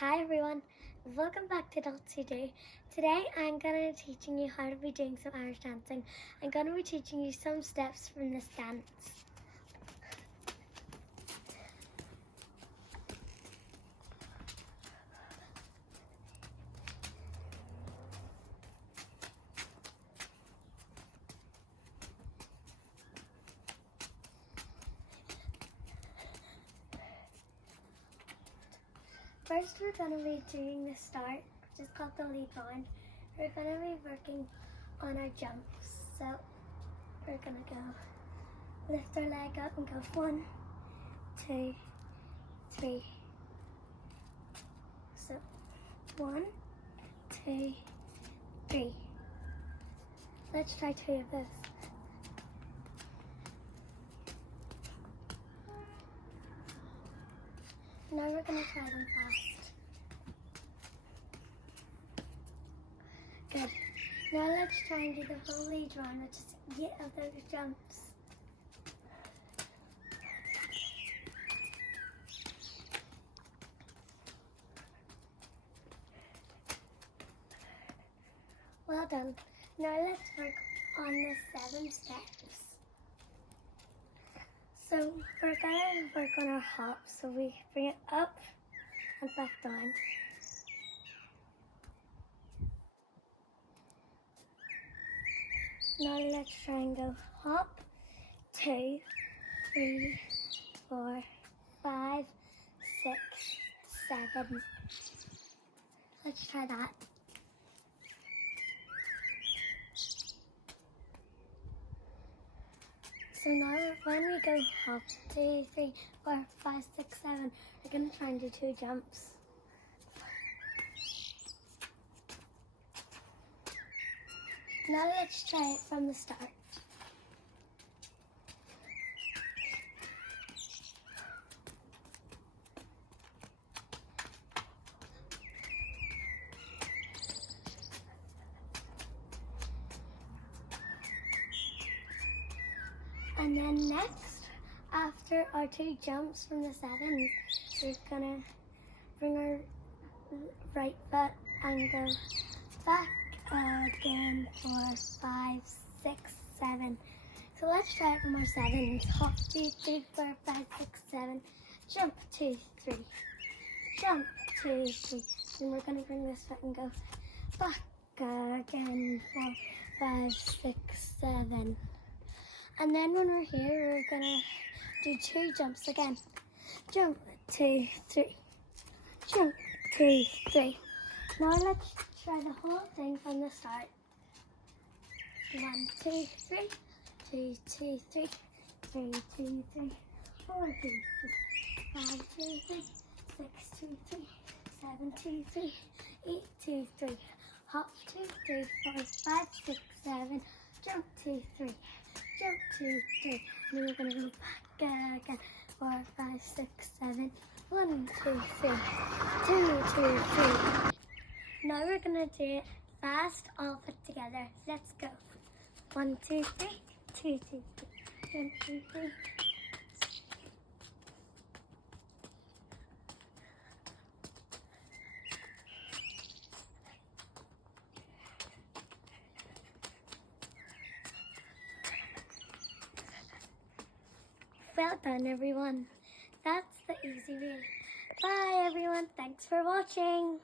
Hi everyone, welcome back to Adults Who Do. Today I'm going to be teaching you how to be doing some Irish dancing. I'm going to be teaching you some steps from this dance. First we're going to be doing the start, which is called the lead round. We're going to be working on our jumps. So we're going to go lift our leg up and go 1, 2, 3. So 1, 2, 3. Let's try 2 of those. Now we're going to try them fast. Good. Now let's try and do the whole lead round, which is 8 of those jumps. Well done. Now let's work on the 7 steps. So we're going to work on our hop. So we bring it up and back down. Now let's try and go hop, 2, 3, 4, 5, 6, 7. Let's try that. So now when we go hop, 2, 3, 4, 5, 6, 7, we're going to try and do 2 jumps. Now let's try it from the start. And then next, after our 2 jumps from the 7s, we're gonna bring our right foot and go back again for 5, 6, 7. So let's try it from our 7s. Hop, 2, 3, 4, 5, 6, 7. Jump, 2, 3. Jump, 2, 3. And we're gonna bring this foot and go back again for 5, 6, 7. And then when we're here, we're gonna do 2 jumps again. Jump, 2, 3. Jump, 2, 3. Now let's try the whole thing from the start. 1, 2, 3. 2, 2, 3. 3, 2, 3. 4, 2, 3. 5, 2, 3. 6, 2, 3. 7, 2, 3. 8, 2, 3. Hop, 2, 3, 4, 5, 6, 7. Jump, 2, 3. Jump, 2, 3. And then we're going to go back again. 4, 5, 6, 7. 1, 2, 3. 2, 2, 3. Now we're going to do it fast, all put together. Let's go. 1, 2, 3. 2, 2, 3. 1, 2, 3. Well done, everyone. That's the easy way. Bye, everyone. Thanks for watching.